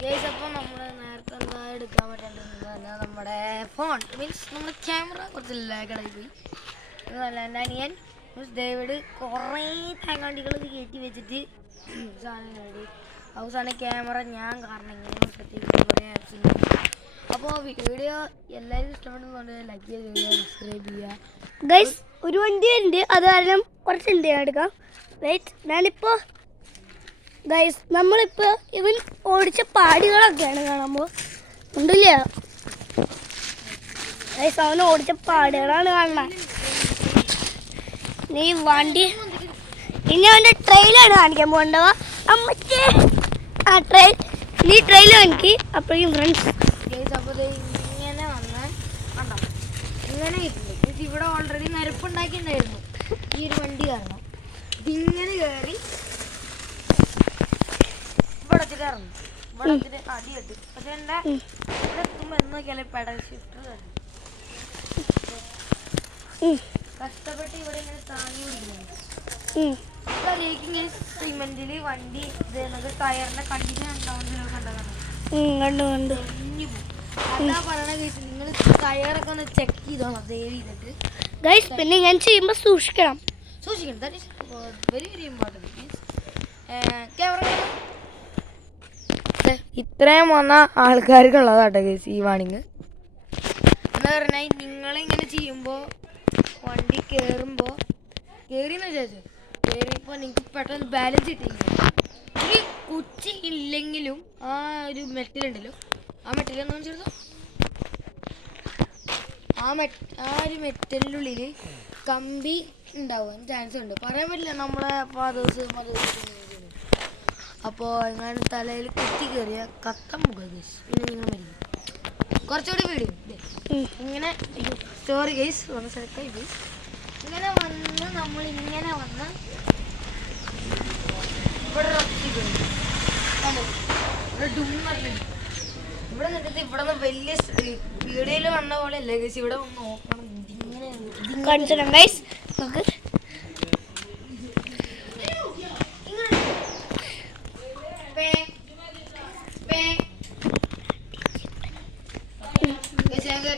Guys അപ്പോൾ നമ്മൾ നേരത്തെ എന്താ എടുക്കാൻ പറ്റാണ്ടിരുന്നത് നമ്മുടെ ഫോൺ മീൻസ് നമ്മുടെ ക്യാമറ കുറച്ച് ലാഗായി പോയി. അതല്ല എൻ്റെ അനിയൻ മീൻസ് ഡേവിഡ് കുറേ തേങ്ങാണ്ടികൾ കയറ്റി വെച്ചിട്ട് സാധനങ്ങളുണ്ട്. അവസാനം ക്യാമറ ഞാൻ കാരണം ഇങ്ങനെ പ്രത്യേകിച്ച് കുറേ ആപ്സിന്. അപ്പോൾ വീഡിയോ എല്ലാവരും ഇഷ്ടപ്പെടുന്നുണ്ട്, ലൈക്ക് ചെയ്യുക, സബ്സ്ക്രൈബ് ചെയ്യുക. ഗൈസ് ഒരു വണ്ടി ഉണ്ട്, അത് കാരണം കുറച്ചുണ്ട് ഞാൻ എടുക്കാം. വെയിറ്റ്, ഞാനിപ്പോൾ ഗൈസ് നമ്മളിപ്പോൾ ഇവൻ ഓടിച്ച പാടുകളൊക്കെയാണ് കാണുമ്പോൾ ഉണ്ടല്ലേ ഗൈസ്, അവൻ ഓടിച്ച പാടുകളാണ് കാണുന്നത്. നീ വണ്ടി ഇനി അവൻ്റെ ട്രെയിലാണ് കാണിക്കാൻ പോകേണ്ടവ അമ്മച്ചേ. ആ നീ ട്രെയിൽ കാണിക്ക്. അപ്പോഴേക്കും ഫ്രണ്ട്സ് അപ്പോൾ ഇങ്ങനെ വന്ന് കണ്ടോ ഇങ്ങനെ ഇരുന്നു. ഇവിടെ ഓൾറെഡി നിരപ്പുണ്ടാക്കിയിട്ടുണ്ടായിരുന്നു ഈ ഒരു വണ്ടി കാരണം. ഇതിങ്ങനെ കയറി ഇവിടെ വെച്ചിട്ട് ഇറങ്ങും. ഇവിടെ വെച്ചിട്ട് അടിയിട്ട് പക്ഷെ എൻ്റെ ഇവിടെ എത്തുമ്പോൾ എന്ന് നോക്കിയാലേ പെഡൽ ഷിഫ്റ്റ് തരും. കഷ്ടപ്പെട്ട് ഇവിടെ ഇങ്ങനെ താങ്ങി പിടിക്കുന്നുണ്ട്. സിമെന്റിൽ വണ്ടി ഇതേന്നത് ടയറിന്റെ കണ്ടിന്യൂ ഉണ്ടാവുന്നതിലൊക്കെ കണ്ടതാണ്. അതാ പറയണ കേസ്, നിങ്ങൾ ടയറൊക്കെ ഒന്ന് ചെക്ക് ചെയ്തോളാം സേവ് ചെയ്തിട്ട് ഗൈസ്. പിന്നെ ഞാൻ ചെയ്യുമ്പോൾ സൂക്ഷിക്കണം. That is very very important. Means camera ഇത്രയും വന്ന ആൾക്കാർക്കുള്ളതാട്ടോ കേസ് ഈ വാണിങ്. എന്താ പറഞ്ഞാൽ നിങ്ങളിങ്ങനെ ചെയ്യുമ്പോൾ വണ്ടി കയറുമ്പോൾ കയറിയെന്ന് വിചാരിച്ചു കയറിയപ്പോൾ നിങ്ങൾക്ക് പെട്ടെന്ന് ബാലൻസ് കിട്ടില്ല. ഈ കുച്ചി ഇല്ലെങ്കിലും ആ ഒരു മെറ്റലുണ്ടല്ലോ, ആ മെറ്റലെന്ന് വെച്ചാൽ ആ ഒരു മെറ്റലിൻ്റെ ഉള്ളിൽ കമ്പി ഉണ്ടാവാൻ ചാൻസ് ഉണ്ട്. പറയാൻ പറ്റില്ല നമ്മളെ ഫാദേഴ്സ് അപ്പോൾ എങ്ങാനും തലയിൽ കുത്തി കയറിയ കത്തം മുഖം ഗൈസ്, പിന്നെ നിങ്ങൾ മരിക്കും. കുറച്ചുകൂടി വീഡിയോ ഇങ്ങനെ സ്റ്റോറി ഗൈസ് വന്ന സ്ഥലത്തായി പോയി. ഇങ്ങനെ വന്ന് നമ്മളിങ്ങനെ വന്ന് ഇവിടെ ഇവിടെ നിന്നിട്ട് ഇവിടെ നിന്ന് വലിയ വീഡിയോയിൽ വന്ന പോലെ അല്ലേ ഗൈസ്. ഇവിടെ വന്ന് നോക്കണം, ഇതിങ്ങനെ കാണിച്ചു ഗൈസ്. നമുക്ക്